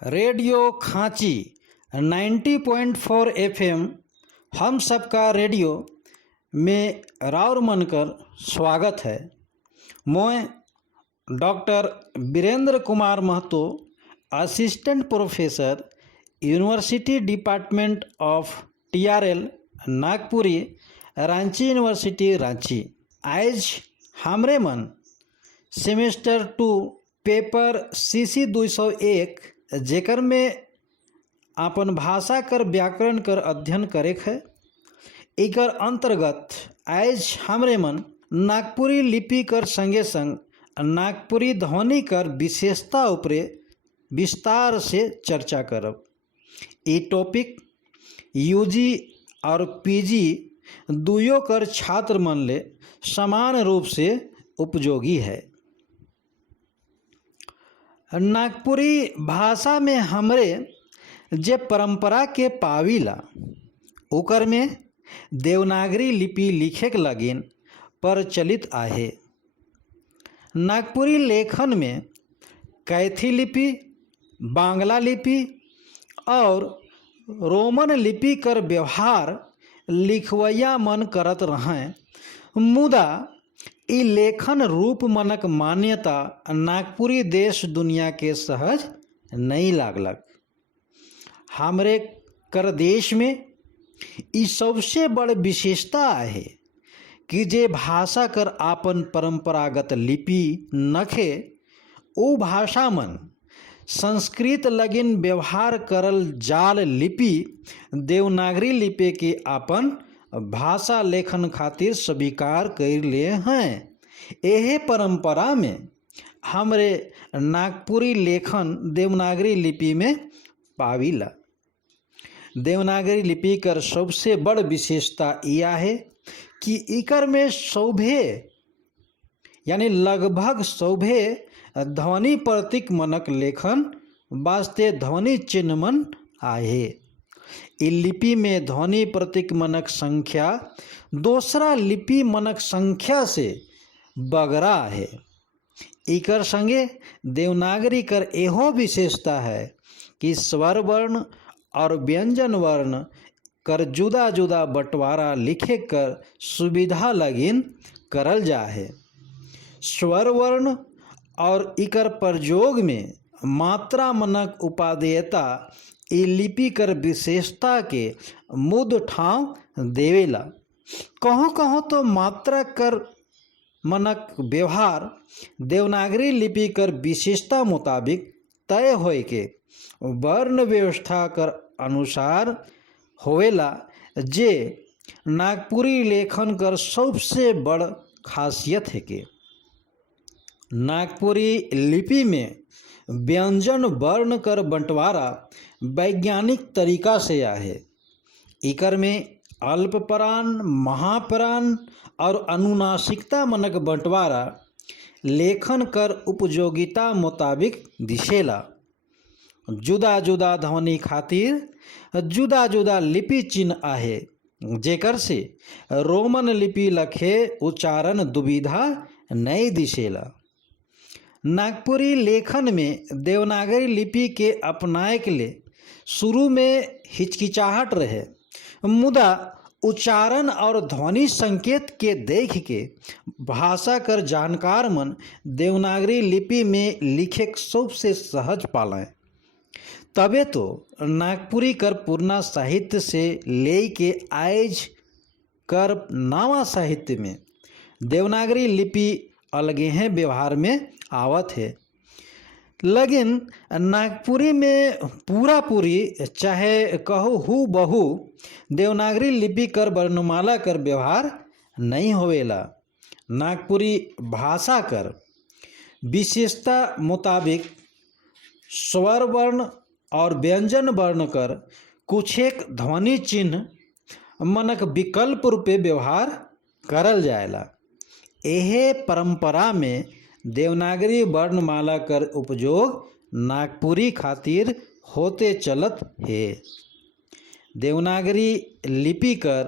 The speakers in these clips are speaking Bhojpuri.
रेडियो खांची 90.4 एफएम हम सबका रेडियो में राउर मनकर स्वागत है। मैं doctor Virendra Kumar Mahto, assistant professor, university department of TRL Nagpuri, Ranchi university Ranchi. आज हमरे मन सेमेस्टर 2 पेपर सीसी 201 जेकर में अपन भाषा कर व्याकरण कर अध्ययन करे है। एकर अंतर्गत आज हमरे मन नागपुरी लिपि कर संगे संग नागपुरी ध्वनि कर विशेषता उपरे विस्तार से चर्चा करब। ये टॉपिक यूजी और पीजी दुयो कर छात्र मन ले समान रूप से उपयोगी है। नागपुरी भाषा में हमरे जे परंपरा के पाविला ओकर में देवनागरी लिपि लिखे के लगिन प्रचलित आहे। नागपुरी लेखन में कैथी लिपि, बांग्ला लिपि और रोमन लिपि कर व्यवहार लिखवैया मन करत रहें, मुदा ई लेखन रूप मनक मान्यता नागपुरी देश दुनिया के सहज नहीं लागलक। हमरे कर देश में ई सबसे बड़ विशेषता है कि जे भाषा कर आपन परंपरागत लिपि नखे ओ भाषा मन संस्कृत लगिन व्यवहार करल जाल लिपि देवनागरी लिपि के आपन भाषा लेखन खातिर स्वीकार कर ले हैं। यह परंपरा में हमरे नागपुरी लेखन देवनागरी लिपि में पाविला। देवनागरी लिपि कर सबसे बड़ विशेषता यह है कि इकर में सौभे यानी लगभग सौभे ध्वनि प्रतीक मनक लेखन वास्ते ध्वनि चिन्ह मन आहे। इ लिपि में ध्वनि प्रतीक मनक संख्या दूसरा लिपि मनक संख्या से बगरा है। इकर संगे देवनागरी कर एहो विशेषता है कि स्वर वर्ण और व्यंजन वर्ण कर जुदा जुदा बंटवारा लिखे कर सुविधा लगिन करल जा है। स्वर वर्ण और इकर प्रयोग में मात्रा मनक उपादेयता ई लिपि कर विशेषता के मुद ठाव देवेला। कहों कहों तो मात्रा कर मनक व्यवहार देवनागरी लिपि कर विशेषता मुताबिक तय होए के वर्ण व्यवस्था कर अनुसार होवेला, जे नागपुरी लेखन कर सबसे बड़ खासियत है के नागपुरी लिपि में व्यंजन वर्ण कर बंटवारा वैज्ञानिक तरीका से आहे। इकर में अल्पप्राण, महाप्राण और अनुनासिकता मनक बंटवारा लेखन कर उपयोगिता मुताबिक दिशेला। जुदा जुदा ध्वनि खातिर जुदा जुदा लिपि चिन्ह आहे, जेकर से रोमन लिपि लखे उच्चारण दुविधा नहीं दिशेला। नागपुरी लेखन में देवनागरी लिपि के अपनाए के लिए शुरू में हिचकिचाहट रहे, मुदा उच्चारण और ध्वनि संकेत के देख के भाषा कर जानकार मन देवनागरी लिपि में लिखे सबसे सहज पालें। तबे तो नागपुरी कर पुराना साहित्य से ले के आज कर नवा साहित्य में देवनागरी लिपि अलगे हैं व्यवहार में आवत है। लेकिन नागपुरी में पूरा पूरी चाहे कहो हु बहु देवनागरी लिपि कर वर्णमाला कर व्यवहार नहीं होवेला। नागपुरी भाषा कर विशेषता मुताबिक स्वर वर्ण और व्यंजन वर्ण कर कुछ एक ध्वनि चिन्ह मनक विकल्प रूपे व्यवहार करल जाएला। यह परंपरा में देवनागरी वर्णमाला कर उपयोग नागपुरी खातिर होते चलत है। देवनागरी लिपि कर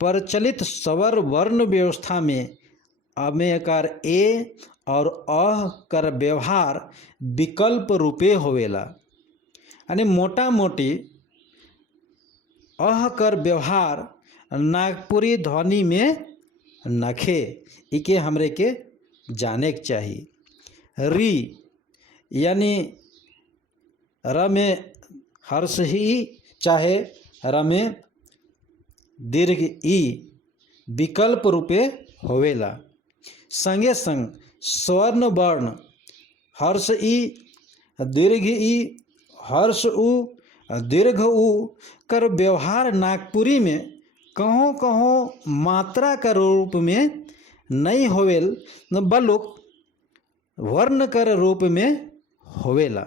प्रचलित स्वर वर्ण व्यवस्था में अमेकार ए और अह कर व्यवहार विकल्प रूपे होवेला। यानी मोटा मोटी अह कर व्यवहार नागपुरी ध्वनि में नखे, इके हमरे के जाने के चाहिए। री यानी र में हर्ष ही चाहे र में दीर्घ ई विकल्प रूपे होवेला। संगे संग स्वर्ण वर्ण हर्ष ई दीर्घ ई हर्ष उ दीर्घ उ कर व्यवहार नागपुरी में कहों कहों मात्रा का रूप में नहीं होवेल, बलुक वर्ण कर रूप में होवेला।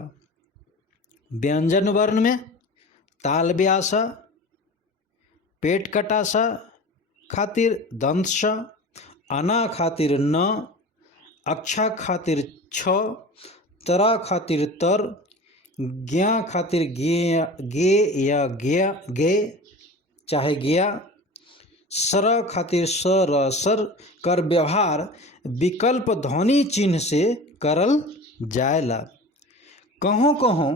व्यंजन वर्ण में ताल ब्यासा, पेट कटासा खातिर दंत श, अना खातिर न, अक्षा खातिर छ, तरा खातिर तर, ज्ञा खातिर गे या गया गे चाहे गया, सर खातिर सर सर कर व्यवहार विकल्प ध्वनि चिन्ह से करल जाएला। कहों कहों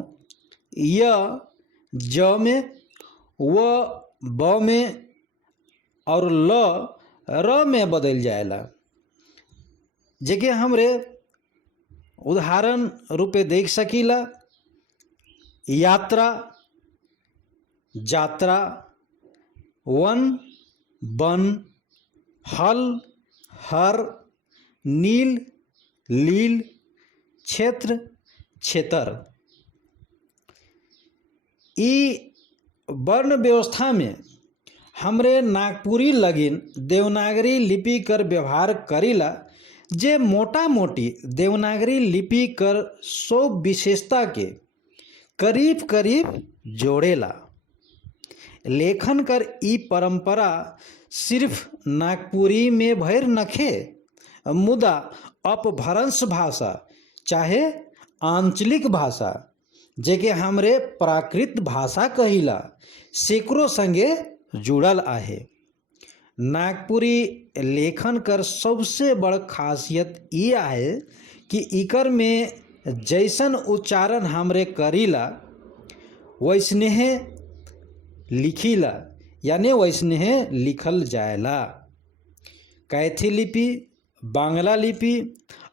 य ज में, व ब में और ल र में बदल जाएला। जेके हमरे उदाहरण रूपे देख सकीला। यात्रा जात्रा, वन बन, हल हर, नील लील, क्षेत्र क्षेत्र। ई वर्ण व्यवस्था में हमरे नागपुरी लगिन देवनागरी लिपि कर व्यवहार करीला, जे मोटा मोटी देवनागरी लिपि कर 100 विशेषता के करीब करीब जोड़ेला। लेखन कर ई परंपरा सिर्फ नागपुरी में भैर नखे, मुदा अपभ्रंश भाषा चाहे आंचलिक भाषा जेके हमरे प्राकृत भाषा कहिला सैकड़ों संगे जुड़ल आहे। नागपुरी लेखन कर सबसे बड़ खासियत ये आहे कि इकर में जैसन उच्चारण हमरे करीला वैसने लिखीला, यानी वैसने लिखल जाएला। कैथी लिपि, बांग्ला लिपि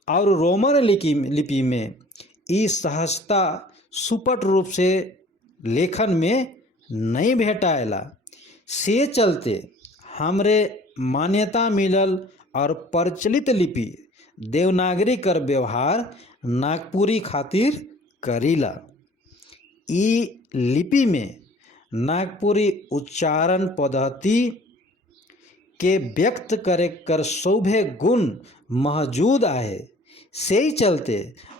और रोमन लिपि में ई सहजता सुपट रूप से लेखन में नहीं भेटाएला। से चलते हमरे मान्यता मिलल और प्रचलित लिपि देवनागरी कर व्यवहार नागपुरी खातिर करीला। ई लिपि में नागपुरी उच्चारण पद्धति के व्यक्त करे कर सौभे गुण मौजूद आहे। से ही चलते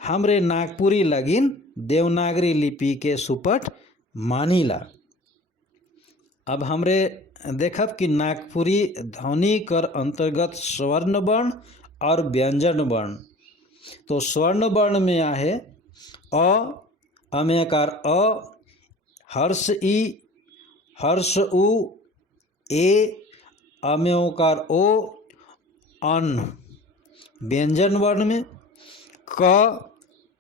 हमरे नागपुरी लगिन देवनागरी लिपि के सुपट मानीला। अब हमरे देखब कि नागपुरी ध्वनि कर अंतर्गत स्वर्ण वर्ण और व्यंजन वर्ण। तो स्वर्ण वर्ण में आहे अमेकार अ, हर्ष ई, हर्ष उ, ए, अमेकार ओ, अन। व्यंजन वर्ण में क,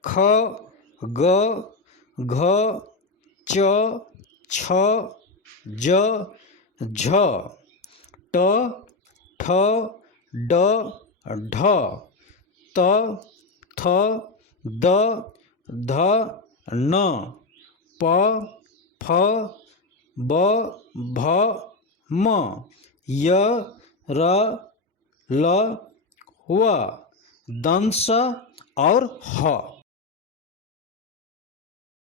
ख, ग, घ, च, छ, ज, झ, ट, ठ, ड, ढ, त, थ, द, ध, न, प, फ, ब, भ, म, य, र, ल, व, दंस और ह।